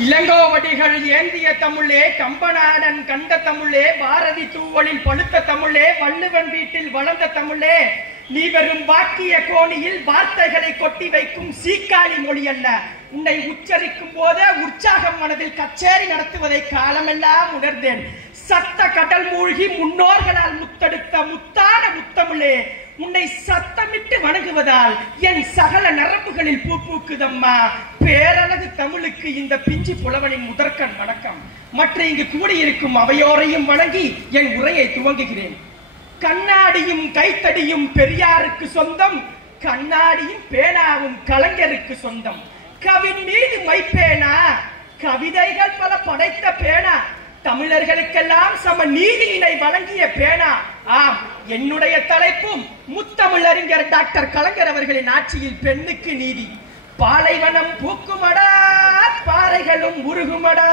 இளங்கோவடிகள் ஏந்திய தமிழே, கம்பநாடன் கண்ட தமிழே, பாரதி தூவலில் பழுத்த தமிழே, வள்ளுவன் வீட்டில் வளர்ந்த தமிழே, நீ வெறும் வாக்கிய கோணியில் வார்த்தைகளை கொட்டி வைக்கும் சீக்காளி மொழி அல்ல. உன்னை உச்சரிக்கும் போதே உற்சாகம் மனதில் கச்சேரி நடத்துவதை காலமெல்லாம் உணர்ந்தேன். சத்த கடல் மூழ்கி முன்னோர்களால் முத்தெடுத்த முத்தான முத்தமிழே, உன்னை சத்தமிட்டு வணங்குவதால் என் சகல நரம்புகளில் பூ பூக்குதம்மா. பேரழகு தமிழுக்கு இந்த பிஞ்சு புலவனின் முதற்கண் வணக்கம். மற்ற இங்கு கூடியிருக்கும் அவையோரையும் வணங்கி என் உரையை துவங்குகிறேன். கண்ணாடியும் கைத்தடியும் பெரியாருக்கு சொந்தம், கண்ணாடியும் பேனாவும் கலைஞருக்கு சொந்தம். கவின் மீது மைப்பேனா, கவிதைகள் பல படைத்த பேனா, தமிழர்களுக்கெல்லாம் சம நீதியினை வழங்கிய பேனா. ஆம், என்னுடைய தலைப்பும் முத்தமிழறிஞர் டாக்டர் கலைஞர் அவர்களின் ஆட்சியில் பெண்ணுக்கு நீதி. பாலைவனம் பூக்குமடா, பாறைகளும் உருகுமடா,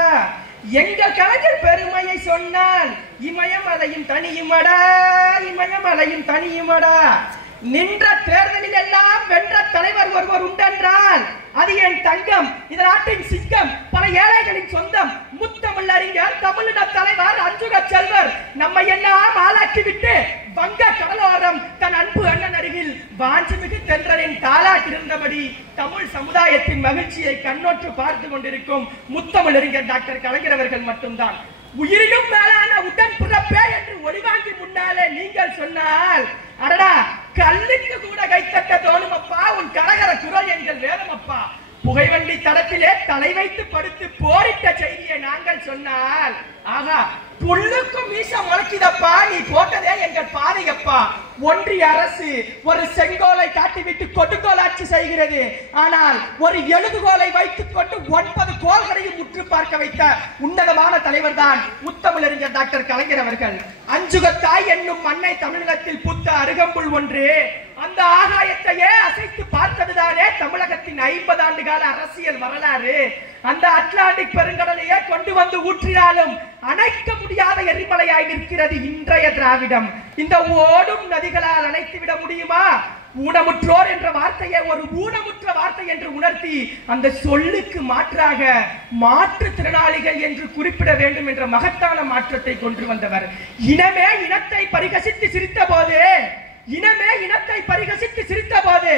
எங்கள் கலைஞர் பெருமையை சொன்னால் இமயமலையும் தனியுமடா, இமயமலையும் தனியுமடா. நின்ற தேர்தலில் எல்லாம் வென்ற தலைவர் ஒருவர் உண்டென்றால் அது என் தங்கம், இந்த நாட்டின் சிங்கம், பல ஏழைகளின் சொந்தம், முத்தமிழ் அறிஞர், தமிழின தலைவர், அஞ்சுக செல்வர். நம்மை எல்லாம் ஆளாக்கிவிட்டு வங்க கடலோரம் தன் அன்பு அண்ணன் அருகில் வாஞ்சிமிகு தென்றலின் தாளாட்டிருந்தபடி தமிழ் சமுதாயத்தின் மகிழ்ச்சியை கண்ணோற்று பார்த்து கொண்டிருக்கும் முத்தமிழ் அறிஞர் டாக்டர் கலைஞர் அவர்கள் மட்டும்தான். உயிரினும் மேலான உடன் பிறப்பே என்று ஒளிவாங்கி முன்னாலே நீங்கள் சொன்னால், அடடா கல்லுக்கு கூட கைத்தட்ட தோணுமப்பா உன் கரகர குரல் எங்கள் வேதமப்பா. புகைவண்டி தடத்திலே தலை வைத்து படுத்து போரிட்ட செய்தியை நாங்கள் சொன்னால், ஆகா புல்லுக்கும் மீச முளைக்குதப்பா, நீ போட்டதே எங்கள் பாதையப்பா. ஒன்றிய அரசு ஒரு செங்கோலை காட்டிவிட்டு கொடுங்கோலாட்சி செய்கிறது. ஆனால் ஒரு எழுதுகோலை வைத்துக் கொண்டு 9 கோள்களையும் முற்று பார்க்க வைத்த உன்னதமான தலைவர் தான் முத்தமிழறிஞர் டாக்டர் கலைஞர் அவர்கள். அஞ்சுகத்தாய் என்னும் மண்ணை தமிழகத்தில் பூத்த அருகம்புல் ஒன்று, அந்த ஆகாயத்தையே அசைத்து பார்த்ததுதானே தமிழகத்தின் 50 ஆண்டு கால அரசியல் வரலாறு. அந்த அட்லாண்டிக் பெருங்கடலையே கொண்டு வந்து ஊற்றினாலும் அணைக்க முடியாத எரிமலையாய் நிற்கிறது இன்றைய திராவிடம். இந்த ஓடும் நதிகளால் அணைத்து விட முடியுமா? ஊனமுற்றோர் என்ற வார்த்தையை ஒரு ஊனமுற்ற வார்த்தை என்று உணர்த்தி அந்த சொல்லுக்கு மாற்றாக மாற்றுத்திறனாளிகள் என்று குறிப்பிட வேண்டும் என்ற மகத்தான மாற்றத்தை கொண்டு வந்தவர். இனமே இனத்தை பரிகசித்து சிரித்த போது, இனமே இனத்தை பரிகசித்து சிரித்த போது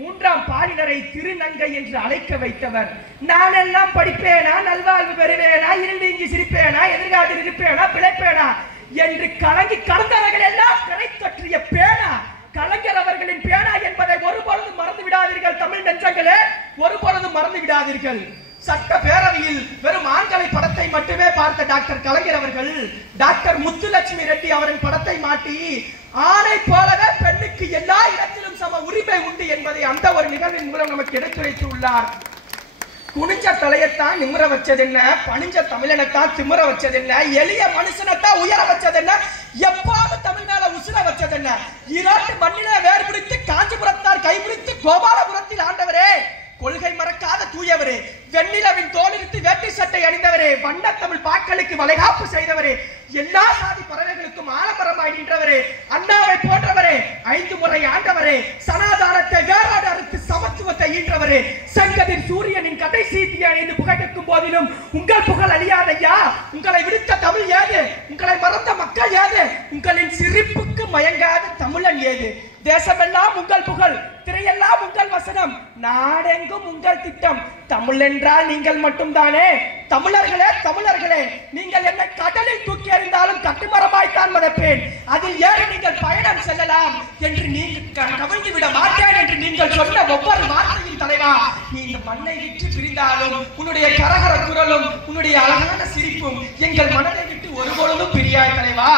3ஆம் பாலினரை திருநங்கை என்று அழைக்க வைத்தவர். நான் எல்லாம் படிப்பேனா, நல்வாழ்வு பெறுவேனா, இருந்தீங்கி சிரிப்பேனா, எதிர்காலத்தில் இருப்பேனா, பிழைப்பேனா என்று கலங்கி கடந்தவர்கள் எல்லாம் கரை தொற்றிய பேனா கலைஞர் அவர்களின் பேனா என்பதை ஒருபொழுதும் மறந்து விடாதீர்கள் தமிழ் நெஞ்சங்களே, ஒருபொழுதும் மறந்து விடாதீர்கள். சட்ட பேரவையில் வெறும் ஆண்களை படத்தை மட்டுமே பார்த்த டாக்டர் கலைஞர் அவர்கள் டாக்டர் முத்துலட்சுமி ரெட்டி அவரின் படத்தை மாட்டி ஆணை போலவே பெண்ணுக்கு எல்லா இடத்திலும் சம உரிமை உண்டு என்பதை அந்த ஒரு நிகழ்வின் மூலம் நமக்கு எடுத்துரைத்து உள்ளார். குனிஞ்ச தலையத்தான் நிமிர வச்சது என்ன, பணிஞ்ச தமிழனைத்தான் திமிர வச்சது என்ன, எளிய மனுஷனைத்தான் உயர வச்சது என்ன, எப்பாவது தமிழ் மேல உசுர வச்சது என்ன. ஈரோட்டு மண்ணிலே வேர் பிடித்து காஞ்சிபுரத்தார் கைபிடித்து கோபாலபுரத்தில் ஆண்டவரே, கொள்கை மறக்காத தூயவரே, வெண்ணிலவின் தோலிருத்து வேட்டி சட்டை அணிந்தவரே, வண்ண தமிழ் பாக்களுக்கு வளைகாப்பு செய்தவரே, எல்லா சாதி பறவைகளுக்கும் ஆலமரமாய் நின்றவரே, அண்ணாவை போன்றவரே, 5 முறை ஆண்டவரே, சனாதானத்தை வேறாடு அறுத்து சமத்துவத்தை ஈன்றவரே, செங்கதிர் சூரியனின் கடைசி தீயை அணிந்து புகைக்கும் போதிலும் உங்கள் புகழ் அழியாதையா. உங்களை விடுத்த தமிழ் ஏது, உங்களை மறந்த மக்கள் ஏது, உங்களின் சிரிப்புக்கு மயங்காத தமிழன் ஏது. தேசமெல்லாம் உங்கள் புகழ், திரையெல்லாம் உங்கள் வசனம், நாடெங்கும் உங்கள் திட்டம். தமிழ் என்றால் நீங்கள் மட்டும்தானே. தமிழர்களே, தமிழர்களே, நீங்கள் என்னை கடலில் தூக்கி எறிந்தாலும் கட்டுமரமாய்த்தான் மறப்பேன். அதில் ஏறி நீங்கள் பயணம் செல்லலாம் என்று நீங்கள் கவிழ்ந்து விட மாட்டேன் என்று நீங்கள் சொன்ன ஒவ்வொரு வார்த்தையும் தலைவா, நீ இந்த மண்ணை விட்டு பிரிந்தாலும் உன்னுடைய கரகர குரலும் உன்னுடைய அழகான சிரிப்பும் எங்கள் மனதை விட்டு ஒருபொழுதும் பிரியாய் தலைவா.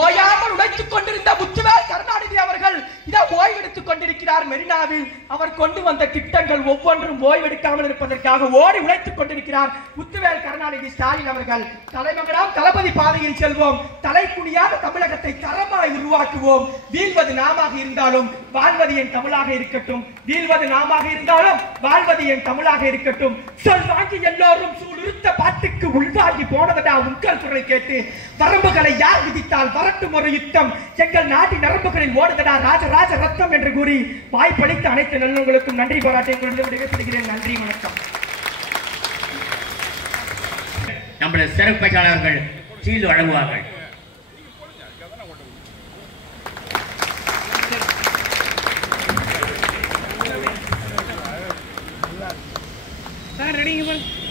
ஓயாமல் உழைத்துக் கொண்டிருந்த முத்துவேல் கருணாநிதி அவர்கள் இதோ ஓய்வெடுத்துக் கொண்டிருக்கிறார் மெரினாவில். அவர் கொண்டு வந்த திட்டங்கள் ஒவ்வொன்றும் ஓய்வெடுக்காமல் இருப்பதற்காக ஓடி உழைத்துக் கொண்டிருக்கிறார் முத்துவேல் கருணாநிதி ஸ்டாலின் அவர்கள். தலைமகனாம் தளபதி பாதையில் செல்வோம், தலை குனியாத தமிழகத்தை தரமாய் உருவாக்குவோம். வீழ்வது நாமாக இருந்தாலும் வாழ்வது என் தமிழாக இருக்கட்டும், வீழ்வது நாமாக இருந்தாலும் வாழ்வது என் தமிழாக இருக்கட்டும். சொல் வாங்கி எல்லோரும் சூழ்நிறுத்த பாட்டுக்கு உள்வாங்கி போனதா உங்கள் குரல் கேட்டு, வரம்புகளை யார் விதித்தால் வரட்டும் ஒரு யுத்தம், எங்கள் நாட்டின் நரம்புகளில் ஓடுதடா ராஜராஜ ரத்தம் என்று கூறி வாய்ப்பளித்த அனைத்து நல்லவங்களுக்கும் நன்றி பாராட்டி விடைபெறுகிறேன். நன்றி, வணக்கம். நம்முடைய சிறப்பாளர்கள் சீல் வழங்குவார்கள். ரெடிங்க.